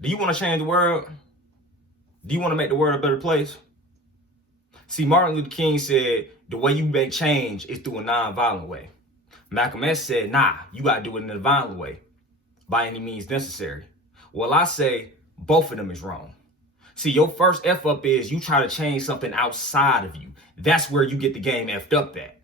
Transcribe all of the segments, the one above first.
Do you want to change the world? Do you want to make the world a better place? See, Martin Luther King said the way you make change is through a non-violent way. Malcolm X said, nah, you got to do it in a violent way, by any means necessary. Well, I say both of them is wrong. See, your first F up is you try to change something outside of you. That's where you get the game effed up at.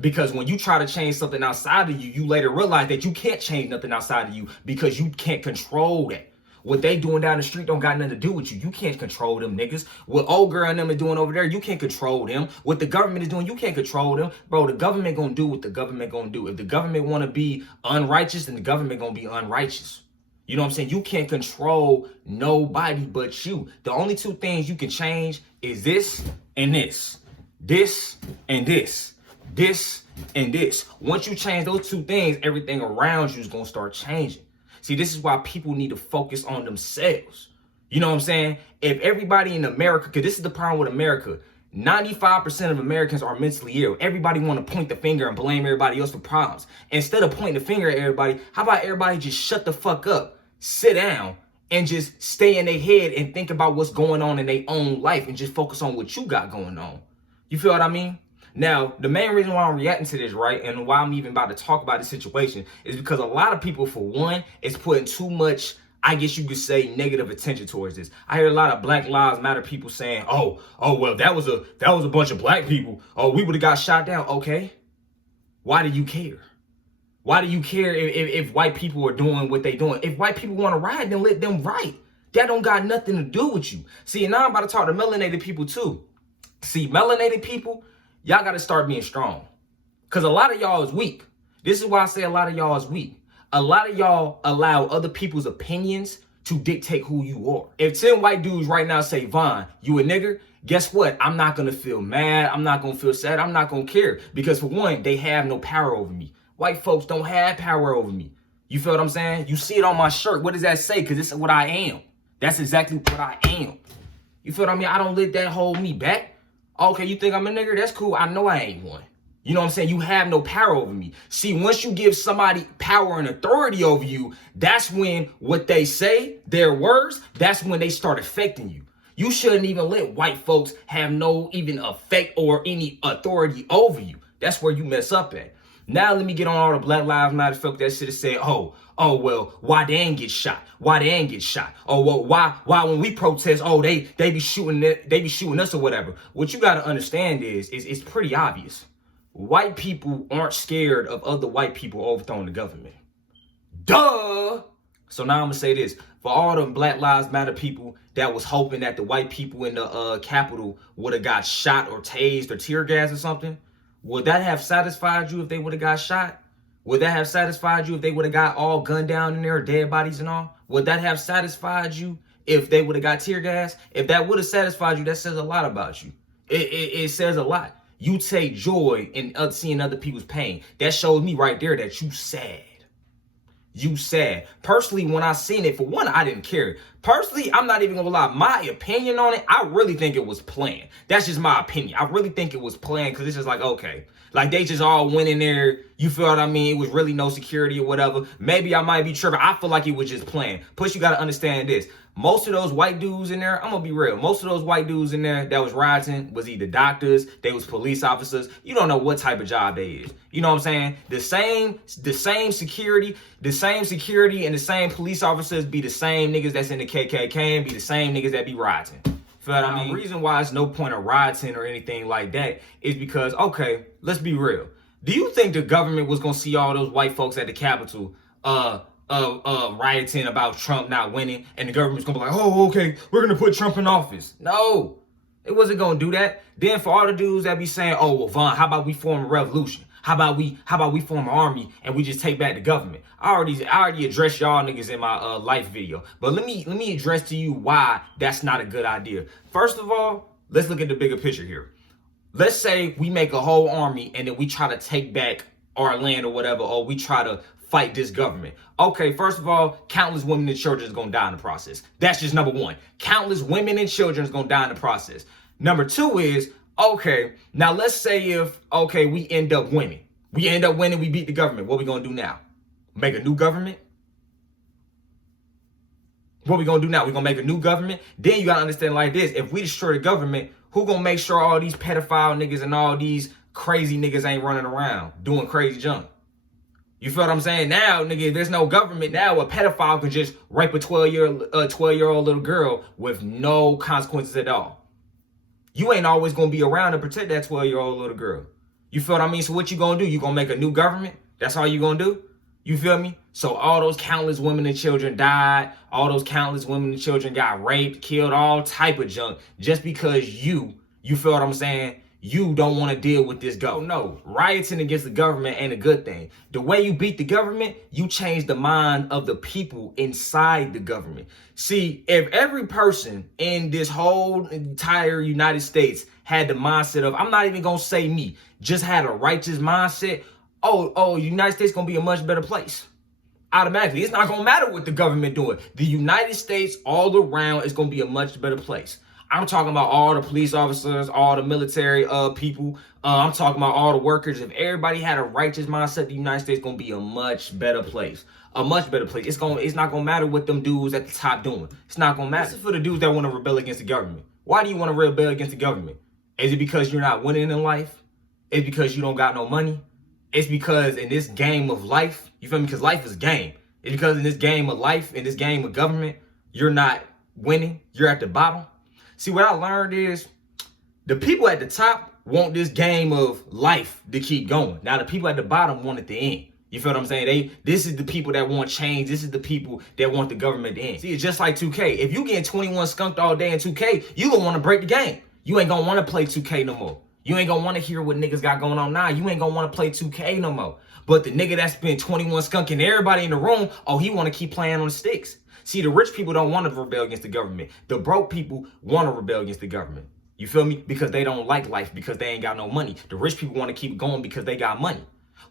Because when you try to change something outside of you, you later realize that you can't change nothing outside of you because you can't control that. What they doing down the street don't got nothing to do with you. You can't control them niggas. What old girl and them are doing over there, you can't control them. What the government is doing, you can't control them. Bro, the government gonna do what the government gonna do. If the government wanna be unrighteous, then the government gonna be unrighteous. You know what I'm saying? You can't control nobody but you. The only two things you can change is this and this. This and this. This and this. Once you change those two things, everything around you is gonna start changing. See, this is why people need to focus on themselves. You know what I'm saying? If everybody in America, because this is the problem with America, 95% of Americans are mentally ill. Everybody want to point the finger and blame everybody else for problems. Instead of pointing the finger at everybody, how about everybody just shut the fuck up, sit down, and just stay in their head and think about what's going on in their own life and just focus on what you got going on. You feel what I mean? Now, the main reason why I'm reacting to this, right, and why I'm even about to talk about this situation is because a lot of people, for one, is putting too much, I guess you could say, negative attention towards this. I hear a lot of Black Lives Matter people saying, oh, well, that was a bunch of black people. Oh, we would have got shot down. Okay. Why do you care? Why do you care if white people are doing what they doing? If white people want to riot, then let them riot. That don't got nothing to do with you. See, and now I'm about to talk to melanated people too. See, melanated people, y'all got to start being strong. Because a lot of y'all is weak. This is why I say a lot of y'all is weak. A lot of y'all allow other people's opinions to dictate who you are. If 10 white dudes right now say, Von, you a nigger, guess what? I'm not going to feel mad. I'm not going to feel sad. I'm not going to care. Because for one, they have no power over me. White folks don't have power over me. You feel what I'm saying? You see it on my shirt. What does that say? Because this is what I am. That's exactly what I am. You feel what I mean? I don't let that hold me back. Okay, you think I'm a nigger? That's cool. I know I ain't one. You know what I'm saying? You have no power over me. See, once you give somebody power and authority over you, that's when what they say, their words, that's when they start affecting you. You shouldn't even let white folks have no even effect or any authority over you. That's where you mess up at. Now let me get on all the Black Lives Matter folk that should have said, oh, well, why they ain't get shot? Why they ain't get shot? Oh, well, why when we protest, oh, they be shooting us or whatever. What you got to understand is it's pretty obvious. White people aren't scared of other white people overthrowing the government. Duh! So now I'm going to say this. For all the Black Lives Matter people that was hoping that the white people in the Capitol would have got shot or tased or tear gas or something, would that have satisfied you if they would have got shot? Would that have satisfied you if they would have got all gunned down in there, dead bodies and all? Would that have satisfied you if they would have got tear gas? If that would have satisfied you, that says a lot about you. It says a lot. You take joy in seeing other people's pain. That shows me right there that you sad. You sad. Personally, when I seen it, for one, I didn't care. Personally, I'm not even gonna lie. My opinion on it, I really think it was planned. That's just my opinion. I really think it was planned because it's just like, okay. Like they just all went in there. You feel what I mean? It was really no security or whatever. Maybe I might be tripping. I feel like it was just planned. Plus, you got to understand this. Most of those white dudes in there, I'm going to be real. Most of those white dudes in there that was rioting was either doctors, they was police officers. You don't know what type of job they is. You know what I'm saying? The same security and the same police officers be the same niggas that's in the KKK and be the same niggas that be rioting. Feel what I mean? The reason why it's no point of rioting or anything like that is because, okay, let's be real. Do you think the government was going to see all those white folks at the Capitol rioting about Trump not winning, and the government's gonna be like, oh, okay, we're gonna put Trump in office? No, it wasn't gonna do that. Then for all the dudes that be saying, oh, well, Von, how about we form a revolution? How about we form an army and we just take back the government? I already addressed y'all niggas in my life video, but let me address to you why that's not a good idea. First of all, let's look at the bigger picture here. Let's say we make a whole army and then we try to take back our land or whatever, or we try to fight this government. Okay, first of all, countless women and children is going to die in the process. That's just number one. Countless women and children is going to die in the process. Number two is, okay, now let's say if, okay, we end up winning. We beat the government. What we going to do now? Make a new government? What we gonna do now? We gonna make a new government? Then you gotta understand like this. If we destroy the government, who gonna make sure all these pedophile niggas and all these crazy niggas ain't running around doing crazy junk? You feel what I'm saying? Now, nigga, there's no government. Now a pedophile can just rape a 12-year-old little girl with no consequences at all. You ain't always gonna be around to protect that 12-year-old little girl. You feel what I mean? So what you gonna do? You gonna make a new government? That's all you gonna do? You feel me? So all those countless women and children died. All those countless women and children got raped, killed, all type of junk just because you feel what I'm saying? You don't want to deal with this government. No, rioting against the government ain't a good thing. The way you beat the government, you change the mind of the people inside the government. See, if every person in this whole entire United States had the mindset of, I'm not even going to say me, just had a righteous mindset, the United States going to be a much better place. Automatically, it's not going to matter what the government doing. The United States all around is going to be a much better place. I'm talking about all the police officers, all the military people. I'm talking about all the workers. If everybody had a righteous mindset, the United States gonna be a much better place. A much better place. It's not gonna matter what them dudes at the top doing. It's not gonna matter. This is for the dudes that want to rebel against the government. Why do you want to rebel against the government? Is it because you're not winning in life? Is it because you don't got no money? It's because in this game of life, you feel me? Because life is a game. It's because in this game of life, in this game of government, you're not winning. You're at the bottom. See, what I learned is the people at the top want this game of life to keep going. Now, the people at the bottom want it to end. You feel what I'm saying? This is the people that want change. This is the people that want the government to end. See, it's just like 2K. If you getting 21 skunked all day in 2K, you gonna want to break the game. You ain't gonna want to play 2K no more. You ain't gonna want to hear what niggas got going on now. You ain't gonna want to play 2K no more. But the nigga that's been 21 skunking everybody in the room, he want to keep playing on the sticks. See, the rich people don't want to rebel against the government. The broke people want to rebel against the government. You feel me? Because they don't like life, because they ain't got no money. The rich people want to keep going because they got money.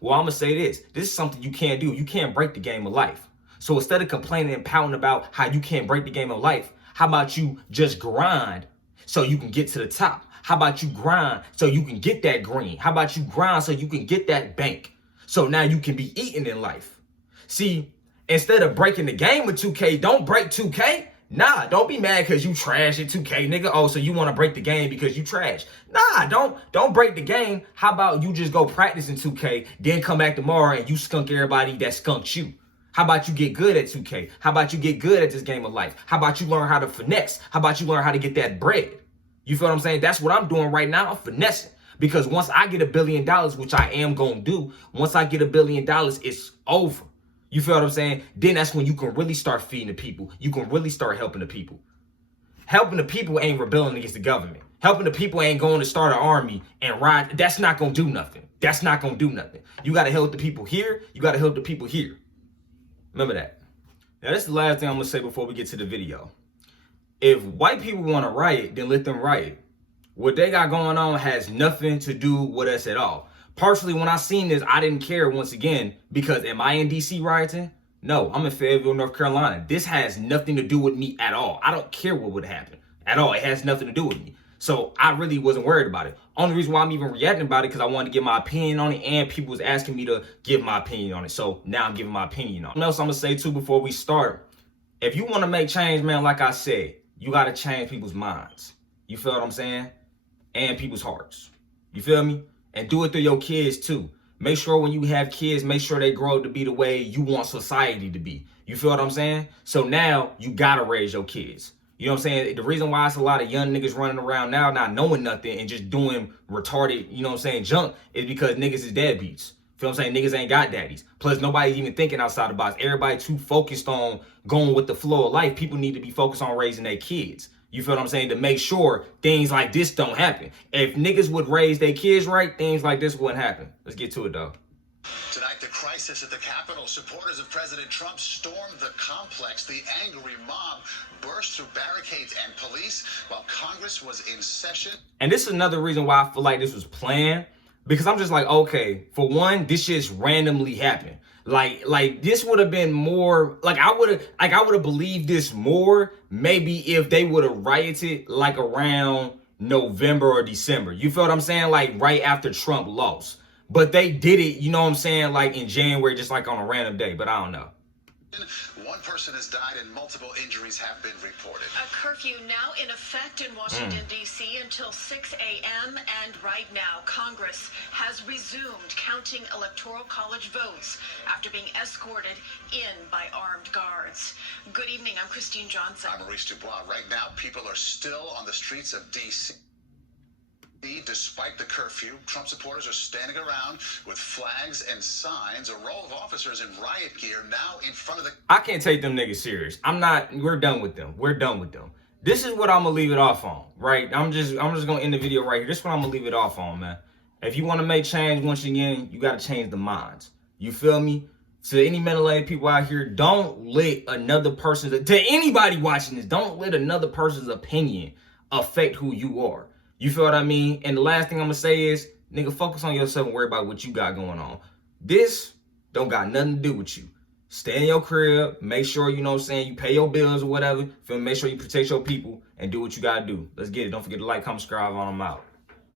Well, I'm going to say this. This is something you can't do. You can't break the game of life. So instead of complaining and pouting about how you can't break the game of life, how about you just grind so you can get to the top? How about you grind so you can get that green? How about you grind so you can get that bank? So now you can be eating in life. See, instead of breaking the game with 2K, don't break 2K. Nah, don't be mad because you trash at 2K, nigga. So you want to break the game because you trash. Nah, don't break the game. How about you just go practice in 2K, then come back tomorrow and you skunk everybody that skunked you? How about you get good at 2K? How about you get good at this game of life? How about you learn how to finesse? How about you learn how to get that bread? You feel what I'm saying? That's what I'm doing right now. I'm finessing. Because once I get $1 billion, which I am going to do, once I get $1 billion, it's over. You feel what I'm saying? Then that's when you can really start feeding the people. You can really start helping the people. Helping the people ain't rebelling against the government. Helping the people ain't going to start an army and ride. That's not going to do nothing. That's not going to do nothing. You got to help the people here. You got to help the people here. Remember that. Now, this is the last thing I'm going to say before we get to the video. If white people want to riot, then let them riot. What they got going on has nothing to do with us at all. Personally, when I seen this, I didn't care once again, because am I in DC rioting? No, I'm in Fayetteville, North Carolina. This has nothing to do with me at all. I don't care what would happen at all. It has nothing to do with me. So I really wasn't worried about it. Only reason why I'm even reacting about it, because I wanted to give my opinion on it, and people was asking me to give my opinion on it. So now I'm giving my opinion on it. Something else I'm going to say too before we start. If you want to make change, man, like I said, you got to change people's minds. You feel what I'm saying? And people's hearts. You feel me? And do it through your kids too. Make sure when you have kids, make sure they grow up to be the way you want society to be. You feel what I'm saying? So now you gotta raise your kids. You know what I'm saying? The reason why it's a lot of young niggas running around now not knowing nothing and just doing retarded, you know what I'm saying, junk, is because niggas is deadbeats. Feel what I'm saying? Niggas ain't got daddies. Plus, nobody's even thinking outside the box. Everybody too focused on going with the flow of life. People need to be focused on raising their kids. You feel what I'm saying? To make sure things like this don't happen. If niggas would raise their kids right, things like this wouldn't happen. Let's get to it, though. Tonight, the crisis at the Capitol. Supporters of President Trump stormed the complex. The angry mob burst through barricades and police while Congress was in session. And this is another reason why I feel like this was planned. Because I'm just like, okay, for one, this just randomly happened. Like this would have been more, I would have believed this more maybe if they would have rioted like around November or December. You feel what I'm saying? Like right after Trump lost. But they did it, you know what I'm saying, like in January, just like on a random day. But I don't know. One person has died and multiple injuries have been reported. A curfew now in effect in Washington, D.C. until 6 a.m. And right now, Congress has resumed counting electoral college votes after being escorted in by armed guards. Good evening. I'm Christine Johnson. I'm Maurice Dubois. Right now, people are still on the streets of D.C. Despite the curfew, Trump supporters are standing around with flags and signs. A row of officers in riot gear now in front of the... I can't take them niggas serious. We're done with them. We're done with them. This is what I'm gonna leave it off on, right? I'm just gonna end the video right here. This is what I'm gonna leave it off on, man. If you want to make change, once again, you gotta change the minds. You feel me? To any mental-aid people out here, don't let another person's... To anybody watching this, don't let another person's opinion affect who you are. You feel what I mean? And the last thing I'm gonna say is, nigga, focus on yourself and worry about what you got going on. This don't got nothing to do with you. Stay in your crib, make sure, you know what I'm saying, you pay your bills or whatever. Feel me? Make sure you protect your people and do what you gotta do. Let's get it. Don't forget to like, comment, subscribe, on them out.